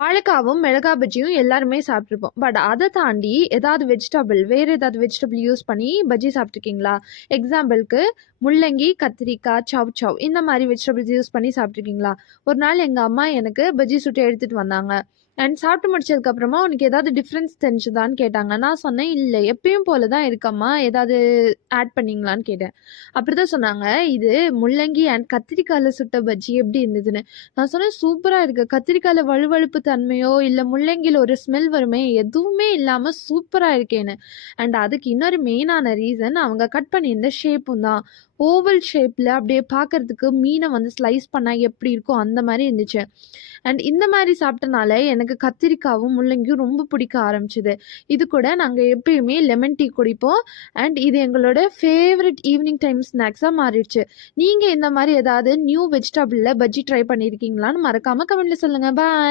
வாழைக்காவும், மிளகா பஜ்ஜியும் எல்லாருமே சாப்பிட்டுருப்போம். பட் அத தாண்டி வேற ஏதாவது வெஜிடபிள் யூஸ் பண்ணி பஜ்ஜி சாப்பிட்டுருக்கீங்களா? எக்ஸாம்பிள்க்கு முள்ளங்கி, கத்திரிக்காய், சவ் இந்த மாரி வெஜிடபிள்ஸ் யூஸ் பண்ணி சாப்பிட்டுருக்கீங்களா? ஒரு நாள் எங்க அம்மா எனக்கு பஜ்ஜி சுட்டு எடுத்துட்டு வந்தாங்க. அண்ட் சாப்பிட்டு முடிச்சதுக்கு அப்புறமா, "உனக்கு ஏதாவது டிஃபரன்ஸ் தெரிஞ்சுதான்னு?" கேட்டாங்க. நான் சொன்னேன், "இல்ல எப்பயும் போல தான் இருக்கம்மா. ஏதாவது ஆட் பண்ணீங்களான்னு?" கேட்டேன். அப்படிதான் சொன்னாங்க, "இது முள்ளங்கி அண்ட் கத்திரிக்காய்ல சுட்ட பஜ்ஜி எப்படி இருந்ததுன்னு?" நான் சொன்னேன், "சூப்பரா இருக்கு. கத்திரிக்காய்ல வழுவழுப்பு தன்மையோ, இல்ல முள்ளங்கில ஒரு ஸ்மெல் வருமே, எதுவுமே இல்லாம சூப்பரா இருக்கேன்னு." அண்ட் அதுக்கு இன்னொரு மெயினான ரீசன் அவங்க கட் பண்ணியிருந்த ஷேப்பும் தான். ஓவல் ஷேப்ல அப்படியே பார்க்கறதுக்கு மீன வந்து ஸ்லைஸ் பண்ணா எப்படி இருக்கும், அந்த மாரி இருந்துச்சு. அண்ட் இந்த மாரி சாப்பிட்டனால எனக்கு கத்திரிக்காவும், முள்ளங்கியும் ரொம்ப பிடிக்க ஆரம்பிச்சது. இது கூட நாங்க எப்பயுமே லெமன் டீ குடிப்போம். அண்ட் இது எங்களோட ஃபேவரைட் ஈவினிங் டைம் ஸ்நாக்ஸா மாறிடுச்சு. நீங்க இந்த மாரி ஏதாவது நியூ வெஜிடபிள்ல பஜ்ஜி ட்ரை பண்ணியிருக்கீங்களான்னு மறக்காம கமெண்ட்ல சொல்லுங்க. பாய்.